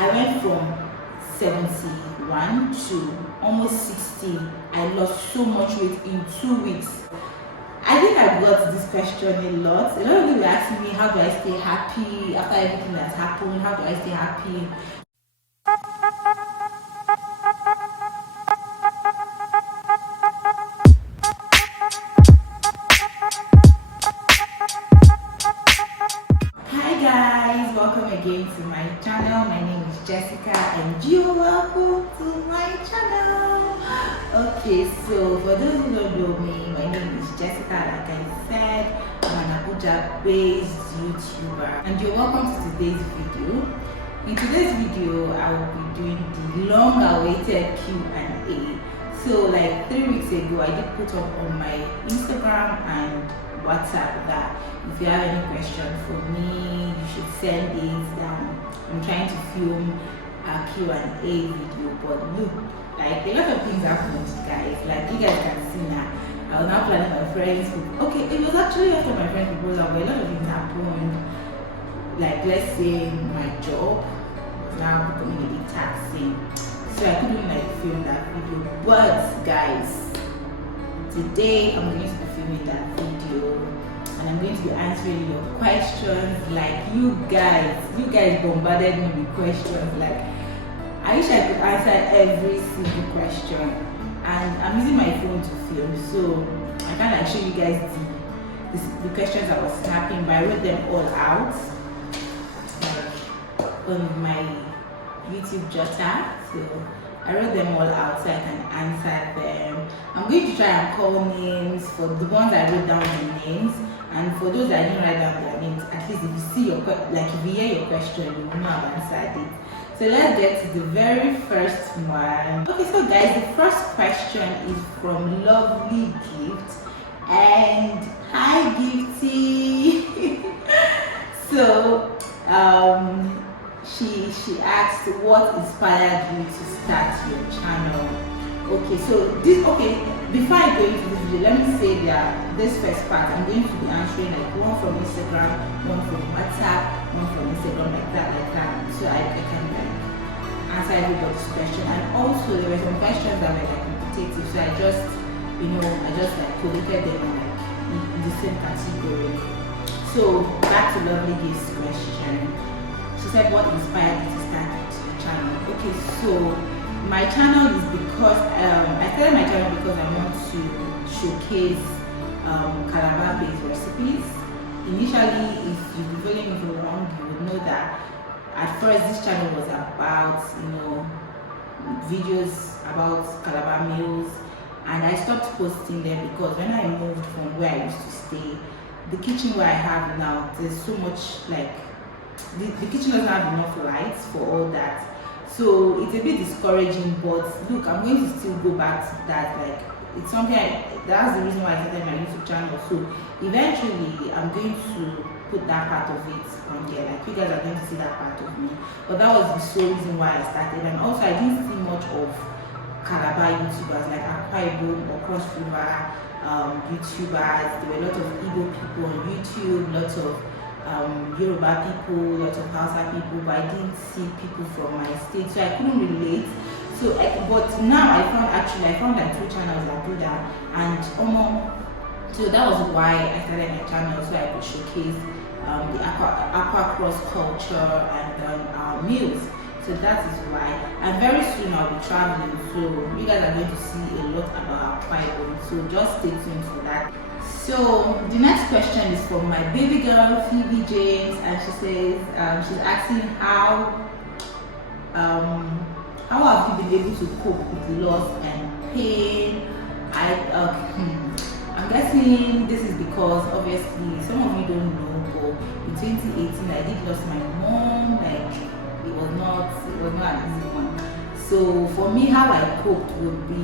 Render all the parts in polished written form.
I went from 71 to almost 60. I lost so much weight in 2 weeks. I think I got this question a lot. A lot of people were asking me, how do I stay happy after everything that's happened? How do I stay happy? Hi guys, welcome again to my channel. My name is Jessica and you're welcome to my channel. Okay, so for those who don't know me, my name is Jessica. Like I said, I'm an Abuja based YouTuber and you're welcome to today's video. In today's video, I will be doing the long awaited Q&A. So like 3 weeks ago, I did put up on my Instagram and WhatsApp that if you have any question for me, you should send it down. I'm trying to film a Q&A video, but look, like a lot of things happened, guys. Like you guys can see now, I was now planning my friends. Okay, it was actually after my friend's proposal, but a lot of things happened. Like let's say my job was now becoming a bit taxing, so I couldn't like film that video. But guys, today I'm going to be filming that video and I'm going to be answering your questions. Like you guys bombarded me with questions. Like I wish I could answer every single question, and I'm using my phone to film, so I can't like show you guys the questions I was snapping, but I wrote them all out like on my YouTube jotter. So I wrote them all out so I can answer them. I'm going to try and call names for the ones I wrote down their names, and for those that I didn't write down their names, at least if you see your if you hear your question, you know I've answered it. So let's get to the very first one. Okay, so guys, the first question is from Lovely Gift, and hi Gifty. So she asked what inspired you to start your channel. Okay, so before I go into this video, let me say that this first part I'm going to be answering like one from Instagram, one from WhatsApp, one from Instagram, like that, so I can like answer everybody's question. And also there were some questions that were like repetitive, so I just like collated them like in the same category. So back to Lovely Gift's question. She said, what inspired you to start your channel? Okay, so my channel is because I started my channel because I want to showcase Calabar-based recipes. Initially, if you've been following me for long, you would know that at first this channel was about videos about Calabar meals, and I stopped posting them because when I moved from where I used to stay, the kitchen where I have now, there's so much like the kitchen doesn't have enough lights for all that, so it's a bit discouraging. But look, I'm going to still go back to that. Like it's something that's the reason why I started my YouTube channel. So eventually I'm going to put that part of it on there, like you guys are going to see that part of me. But that was the sole reason why I started. And also I didn't see much of Calabar YouTubers like Akwa Ibom or Cross River YouTubers. There were a lot of Igbo people on YouTube, lots of Yoruba people, lots of Hausa people, but I didn't see people from my state, so I couldn't relate. So, but now I found like 2 channels that do that, and so that was why I started my channel, so I could showcase the aqua cross culture and our meals. So that is why. And very soon I'll be traveling, so you guys are going to see a lot about Akwa Ibom. So just stay tuned for that. So the next question is from my baby girl Phoebe James, and she says she's asking how have you been able to cope with loss and pain? I'm guessing this is because obviously some of you don't know, but in 2018 I did lose my mom. Like it was not an easy one. So for me, how I coped would be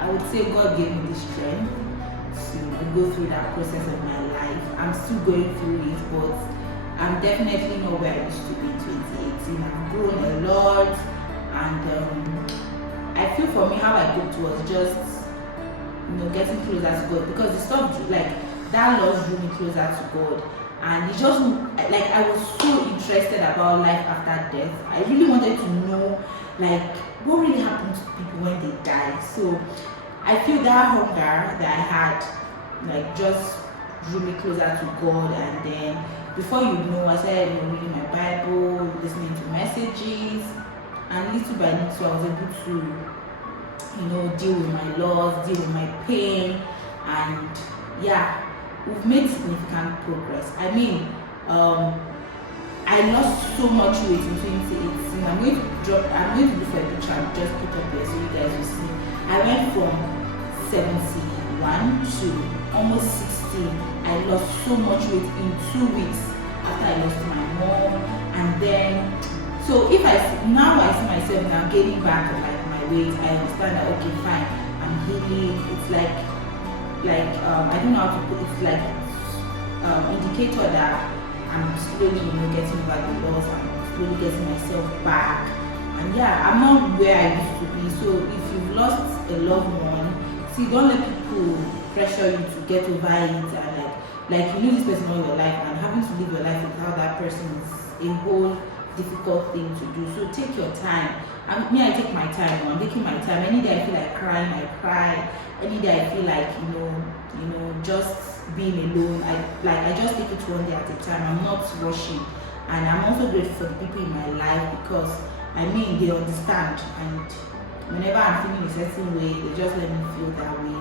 I would say God gave me the strength to go through that process of my life. I'm still going through it, but I'm definitely not where I used to be in 2018. I've grown a lot, and I feel for me how I coped was just getting closer to God, because the stuff like that loss drew me closer to God. And it just like I was so interested about life after death. I really wanted to know like what really happens to people when they die. So I feel that hunger that I had like just drew me closer to God, and then before you know, I started reading my Bible, listening to messages, and little by little I was able to deal with my loss, deal with my pain, and yeah, we've made significant progress. I mean, I lost so much weight in 2018. I'm going to do for a picture I'll just put up there so you guys will see. I went from 71 to almost 60. I lost so much weight in 2 weeks after I lost my mom. And then, so if I see myself now gaining back like my weight, I understand that okay, fine, I'm healing. It's like I don't know how to put it. It's like indicator that I'm slowly getting over the loss. I'm slowly getting myself back. And yeah, I'm not where I used to be. So if you've lost a loved one, see, don't let people pressure you to get over it, and like you know this person all your life, and having to live your life without that person is a whole difficult thing to do. So take your time. And I take my time. I'm taking my time. Any day I feel like crying, I cry. Any day I feel like just being alone, I just take it one day at a time. I'm not rushing, and I'm also grateful for the people in my life, because they understand, and whenever I'm feeling a certain way, they just let me feel that way.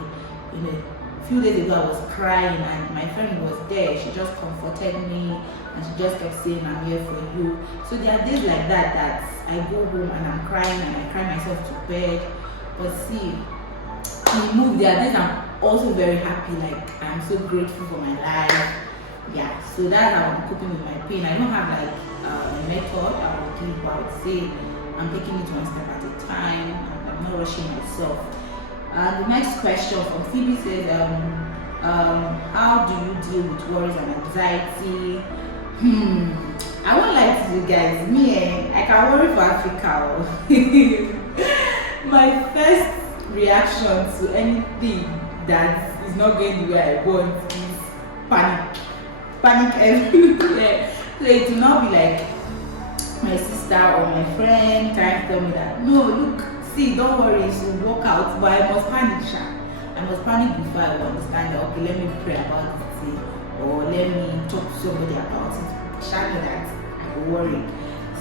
A few days ago I was crying, and my friend was there. She just comforted me, and she just kept saying, I'm here for you. So there are days like that I go home and I'm crying, and I cry myself to bed. But see, there are days I'm also very happy, like I'm so grateful for my life. Yeah, so that's how I'm coping with my pain. I don't have like a method I would give, but I would say I'm taking it one step at a time, and I'm not rushing myself. The next question from Phoebe says, how do you deal with worries and anxiety? I won't lie to you guys, I can worry for Africa. My first reaction to anything that is not going the way I want is panic everywhere. So it will not be like my sister or my friend trying to tell me that, no, look, see, don't worry, it will work out. But I must panic, I must panic before I will understand that, okay, let me pray about it, or let me talk to somebody about it. Know that I will worry.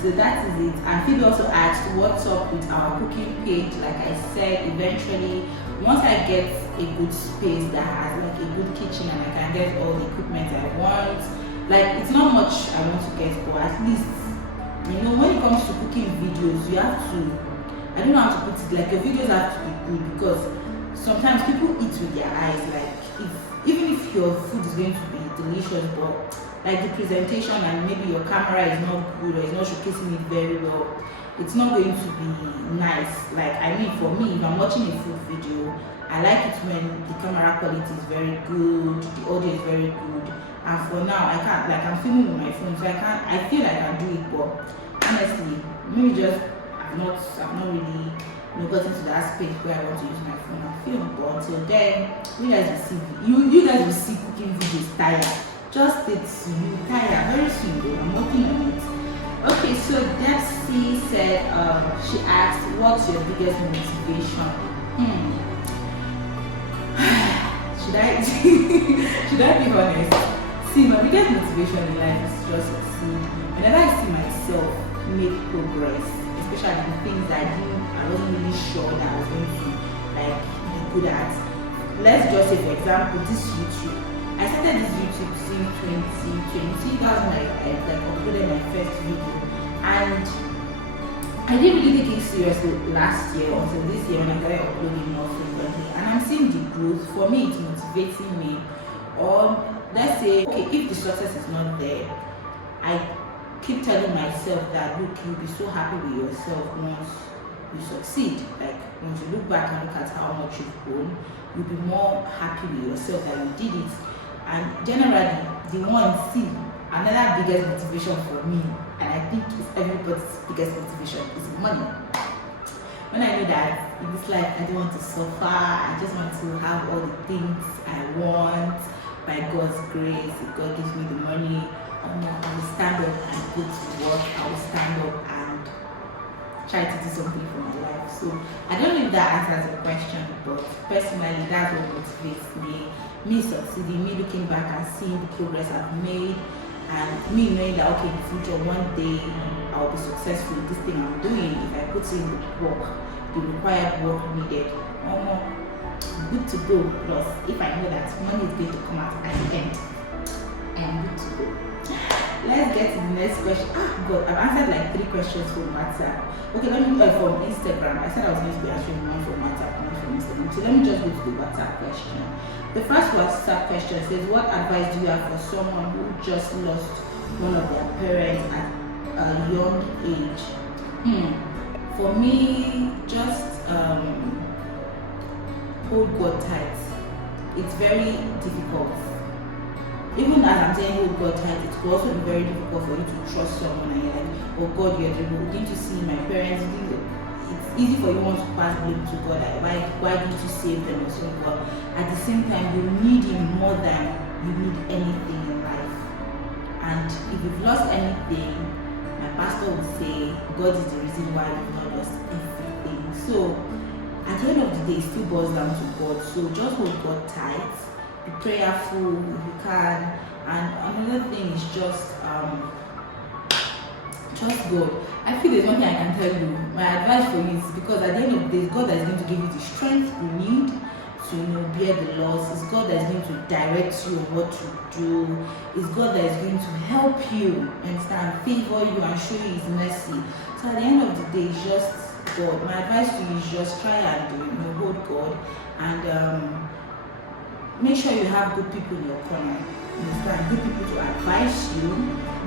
So that is it. And Phoebe also asked, what's up with our cooking page? Like I said, eventually, once I get a good space that has like a good kitchen, and I can get all the equipment I want, like it's not much I want to get, but at least, when it comes to cooking videos, you have to, I don't know how to put it, like your videos have to be good, because sometimes people eat with their eyes, like even if your food is going to be delicious, but like the presentation and maybe your camera is not good, or it's not showcasing it very well, it's not going to be nice. Like for me, if I'm watching a food video, I like it when the camera quality is very good, the audio is very good. And for now, I can't, like I'm filming with my phone, so I feel like I can do it, but honestly, maybe just I've not really gotten to that space where I want to use my phone and film. But until then, you guys will see cooking videos tired. Just it's you tired very soon though. I'm working on it. Okay, so Depsy said she asked, what's your biggest motivation? Should I be honest? See, my biggest motivation in life is to just succeed. Whenever I see myself make progress, especially the things that I wasn't really sure that I was going to be good at. Let's just say, for example, this YouTube. I started this YouTube since 2020. That was I uploaded my first video, and I didn't really take it seriously last year until this year when I started uploading more frequently. And I'm seeing the growth. For me, it's motivating me. Or let's say, okay, if the success is not there, I keep telling myself that, look, you'll be so happy with yourself once you succeed. Like once you look back and look at how much you've grown, you'll be more happy with yourself that you did it. And generally, another biggest motivation for me, and I think it's everybody's biggest motivation, is money. When I know that in this life I don't want to suffer, I just want to have all the things I want by God's grace. If God gives me the money, I will stand up and go to try to do something for my life. So I don't know if that answers the question, but personally, that's what motivates me. Me succeeding, me looking back and seeing the progress I've made, and me knowing that okay, in the future, one day I'll be successful in this thing I'm doing if I put in the work, the required work needed. Good to go. Plus, if I know that money is going to come out at the end, I am good to go. Let's get to the next question. God, I've answered like 3 questions from WhatsApp. Okay, let me from Instagram. I said I was going to be answering one from WhatsApp, one from Instagram. So let me just go to the WhatsApp question. The first WhatsApp question says, what advice do you have for someone who just lost one of their parents at a young age? For me, just hold God tight. It's very difficult. Even as I'm saying hold God tight, it could also be very difficult for you to trust someone and you're like, oh God, you're going to see my parents. It's easy for you want to pass blame to God, like why didn't you save them or so, but at the same time you need him more than you need anything in life. And if you've lost anything, my pastor would say God is the reason why you've not lost everything. So at the end of the day, it still boils down to God. So just hold God tight, be prayerful if you can. And another thing is just trust God. I feel there's one thing I can tell you. My advice for you is because at the end of the day, God that is going to give you the strength you need to bear the loss. It's God that is going to direct you on what to do. It's God that is going to help you, understand, favor you and show you His mercy. So at the end of the day, it's just God. My advice to you is just try and hold God and make sure you have good people in your corner. Understand? Good people to advise you,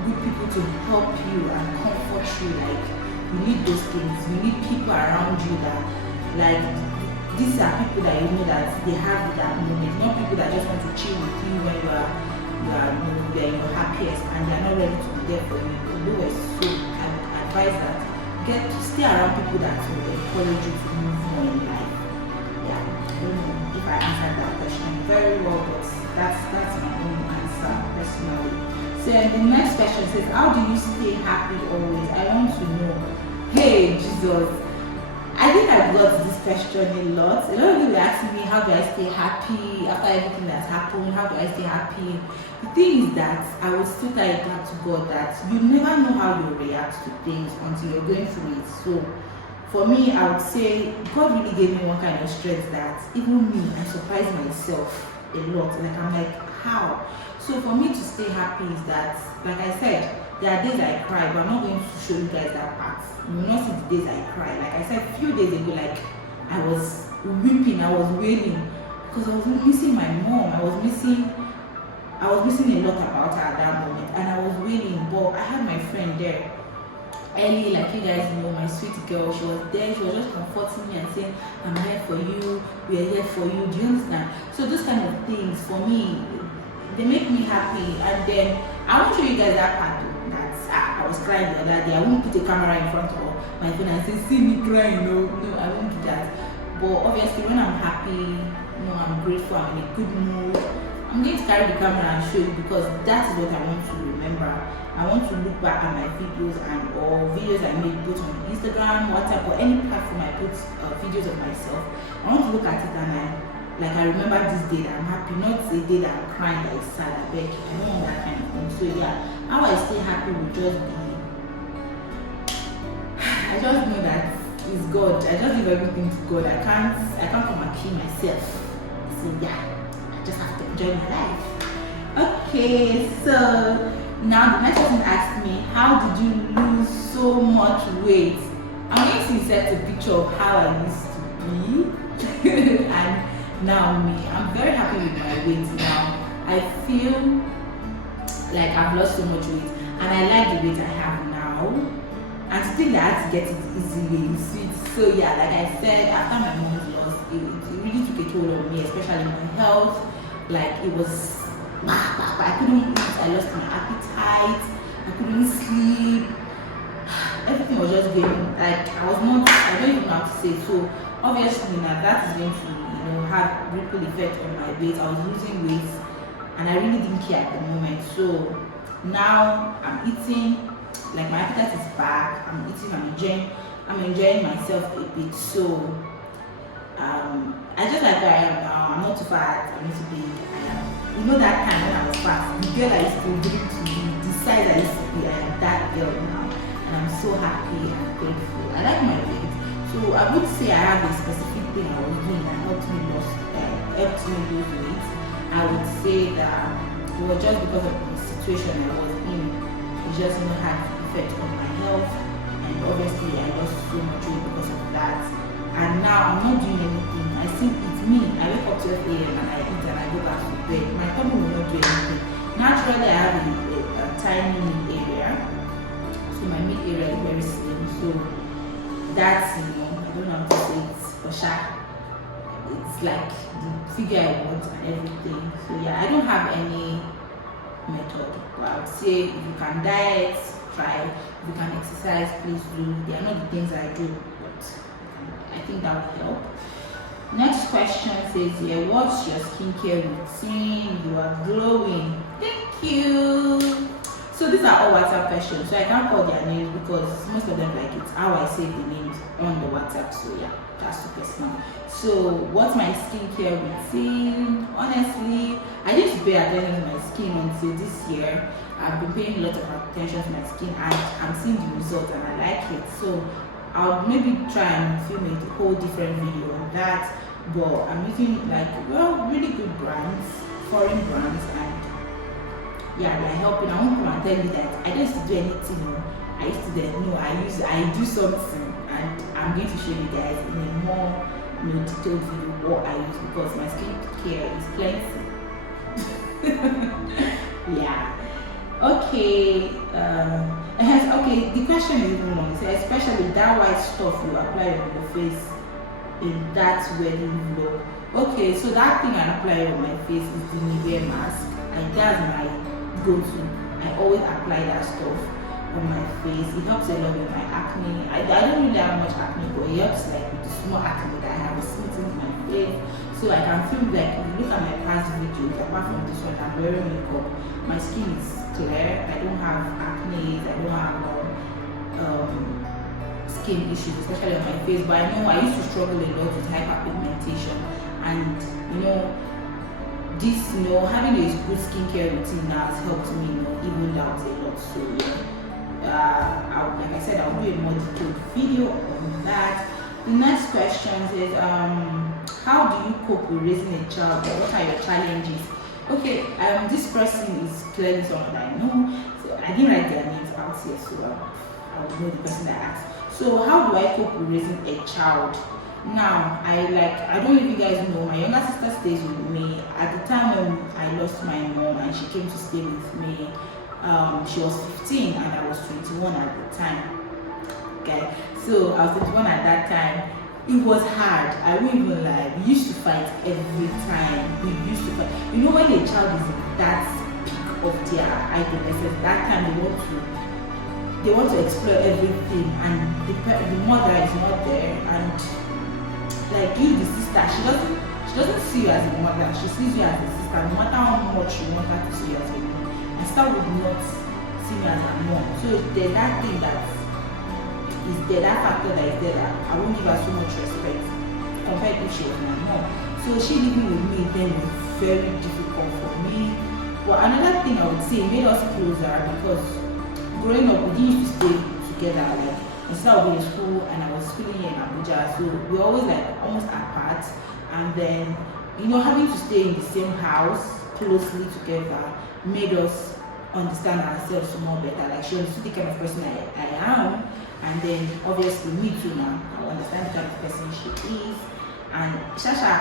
good people to help you and comfort you. Like you need those things. You need people around you that like these are people that you know that they have that moment, not people that just want to chill with you when you are your happiest and they are not ready to be there for you. Although so I would advise that stay around people that will encourage you to move on in life. Yeah, I don't know if I answered that question very well, but that's my own answer personally. So the next question says, how do you stay happy always? I want to know. Hey Jesus, I think I've got this question a lot. A lot of people are asking me, how do I stay happy after everything that's happened? How do I stay happy? The thing is that I will still tie it back to God that you never know how you react to things until you're going through it. So for me, I would say God really gave me one kind of strength that even me, I surprise myself a lot. Like I'm like, how? So for me to stay happy is that, like I said, there are days I cry, but I'm not going to show you guys that part. You will not see the days I cry. Like I said a few days ago, like I was weeping, I was wailing because I was missing my mom. I was missing a lot about her at that moment, and I was wailing. But I had my friend there. Ellie, like you guys know, my sweet girl, she was there. She was just comforting me and saying, "I'm here for you. We are here for you." Do you understand? So those kind of things for me, they make me happy. And then I won't show you guys that part though. I was crying the other day. I won't put a camera in front of my phone and say, see me crying. No, I won't do that. But obviously when I'm happy, I'm grateful, I'm in a good mood, I'm going to carry the camera and show you because that is what I want to remember. I want to look back at my videos or videos I made both on Instagram, WhatsApp, or any platform I put videos of myself. I want to look at it and I remember this day that I'm happy, not a day that I'm crying, that is sad, I beg. I don't want that kind of thing. So yeah, how I stay happy will just be, I just know that it's God. I just give everything to God. I can't come and kill myself. So yeah, I just have to enjoy my life. Okay, so now the next person asked me, how did you lose so much weight? I'm going to insert a picture of how I used to be and now me. I'm very happy with my weight now. I feel like I've lost so much weight and I like the weight I have now. And to think that I had to get it easily, sweet. So yeah, like I said, after my mom's loss, it really took a toll on me, especially my health. Like it was, I couldn't eat, I lost my appetite, I couldn't sleep. Everything was just going, like I don't even know how to say. So obviously now that is going to, have ripple effect on my weight. I was losing weight and I really didn't care at the moment. So now I'm eating, like my appetite is back, I'm eating, I'm enjoying I'm enjoying myself a bit. So I just like where I am now. I'm not too fat. I'm not too big. I am. You know that time when I was fat, the girl I used to dream to be, the size I used to be, I am that girl now, and I'm so happy and grateful. I like my weight, so I would say I have a specific thing I was doing that helped me lose weight. I would say that it was just because of the situation I was in. It just had effect on my health, and obviously I lost so much weight because of that. And now I'm not doing anything. I think it's me. I wake up 12 a.m. and I eat and I go back to bed. My tummy will not do anything. Naturally, I have a tiny mid area. So my mid area is very slim. So that's, I don't know how to say it, for sure. It's like the figure I want and everything. So yeah, I don't have any method. But I would say if you can diet, try. If you can exercise, please do. They are not the things I do, but I think that will help. Next question says here, what's your skincare routine? You are glowing. Thank you. So these are all WhatsApp questions, so I can't call their names because most of them like it's how I save the names on the WhatsApp. So yeah, that's super personal. So what's my skincare routine? Honestly, I used to pay attention to my skin until this year. I've been paying a lot of attention to my skin and I'm seeing the results and I like it. So I'll maybe try and film a whole different video on that, but I'm using really good brands, foreign brands, and yeah, they're helping. I won't come and tell you that I don't used to do anything. I used to I do something, and I'm going to show you guys in a more detailed video what I use because my skincare is plenty. Yeah. Okay. Okay, the question is even long. So especially that white stuff you apply on your face in that wedding vlog. Okay, so that thing I apply on my face is the Nivea mask, and that's my go-to. I always apply that stuff on my face. It helps a lot with my acne. I don't really have much acne, but it helps like with the small acne that I have smitten in my face. So I can feel like if you look at my past videos, apart from this one, I'm wearing makeup. My skin is clear. I don't have acne. I don't have skin issues, especially on my face. But I know I used to struggle a lot with hyperpigmentation, and this having a good skincare routine now has helped me even out a lot. So like I said, I'll do a more detailed video on that. The next question is how do you cope with raising a child? What are your challenges? Okay, this person is clearly someone that I know. So I didn't write their names out here, so I would know the person that asked. So how do I cope with raising a child? Now, I don't know if you guys know, my younger sister stays with me. At the time when I lost my mom and she came to stay with me, she was 15 and I was 21 at the time. Okay, so I was 21 at that time. It was hard. I won't even lie. We used to fight every time. We used to fight. When a child is in that peak of their adolescence, that time they want to explore everything, and the mother is not there, and like you, the sister, she doesn't see you as a mother. She sees you as a sister. No matter how much you want her to see you as a mom, my sister would not see me as a mom. So there's that thing that is there, that factor that is there that I won't give her so much respect compared if she was my mom. So she living with me then was very difficult for me. But another thing I would say made us closer because growing up we didn't used to stay together. Like instead of going to school and I was schooling here in Abuja, so we were always like almost apart. And then having to stay in the same house closely together made us understand ourselves more better. Like she understood the kind of person I am, and then obviously me too now. I understand the kind of person she is. And Shasha,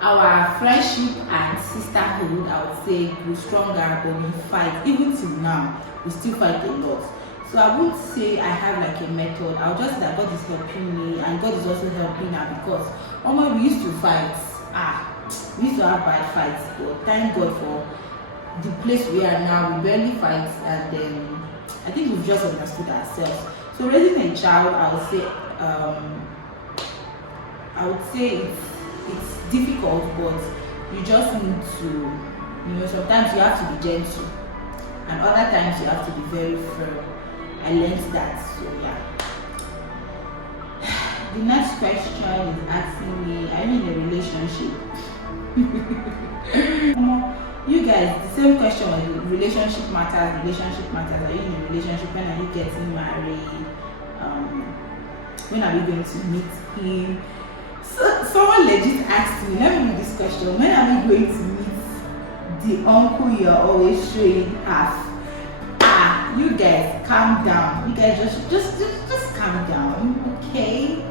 our friendship and sisterhood, I would say, grew stronger, but we fight. Even till now, we still fight a lot. So I wouldn't say I have like a method. I'll just say that God is helping me and God is also helping her because we used to fight. We used to have bad fights, but thank God for the place we are now. We barely fight, and then I think we've just understood ourselves. So raising a child, I would say it's difficult, but you just need to, sometimes you have to be gentle, and other times you have to be very firm. I learned that, so yeah. The next question is asking me, are you in a relationship? You guys, the same question was relationship matters. Are you in a relationship? When are you getting married? When are we going to meet him? So someone legit asked me, let me read this question, when are we going to meet the uncle you're always showing half? You guys, calm down. You guys just calm down, okay?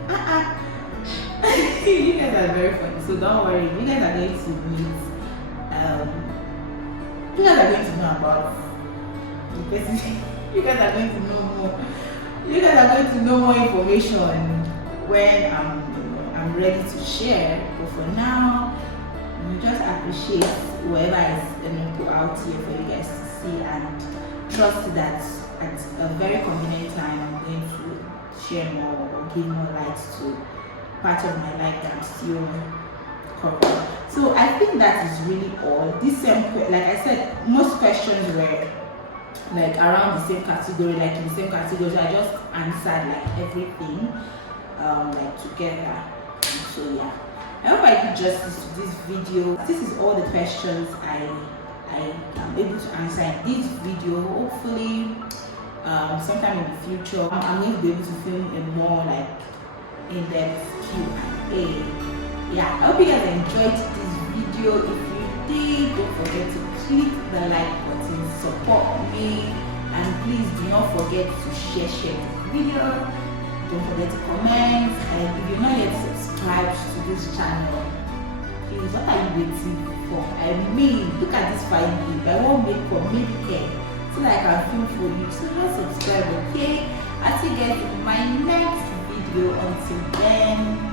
You guys are very funny, so don't worry. You guys are going to meet. You guys are going to know about the person. You guys are going to know more. You guys are going to know more information when I'm ready to share. But for now, just appreciate whoever is put out here for you guys to see, and trust that at a very convenient time I'm going to share more or give more light to part of my life that I'm still covering. So I think that is really all. This same, like I said, most questions were like around the same category, like in the same category. So I just answered like everything like together. So yeah, I hope I did justice to this video. This is all the questions I am able to answer in this video. Hopefully sometime in the future I'm going to be able to film a more like in-depth Q&A. Yeah, I hope you guys enjoyed this video. If you did, don't forget to click the like button, support me, and please do not forget to share the video. Don't forget to comment, and if you're not yet subscribed to this channel, please, what are you waiting for? I mean, look at this fine babe. I won't make for hair so that I can film for you. So just subscribe, okay? I'll see you guys in my next video. Until then,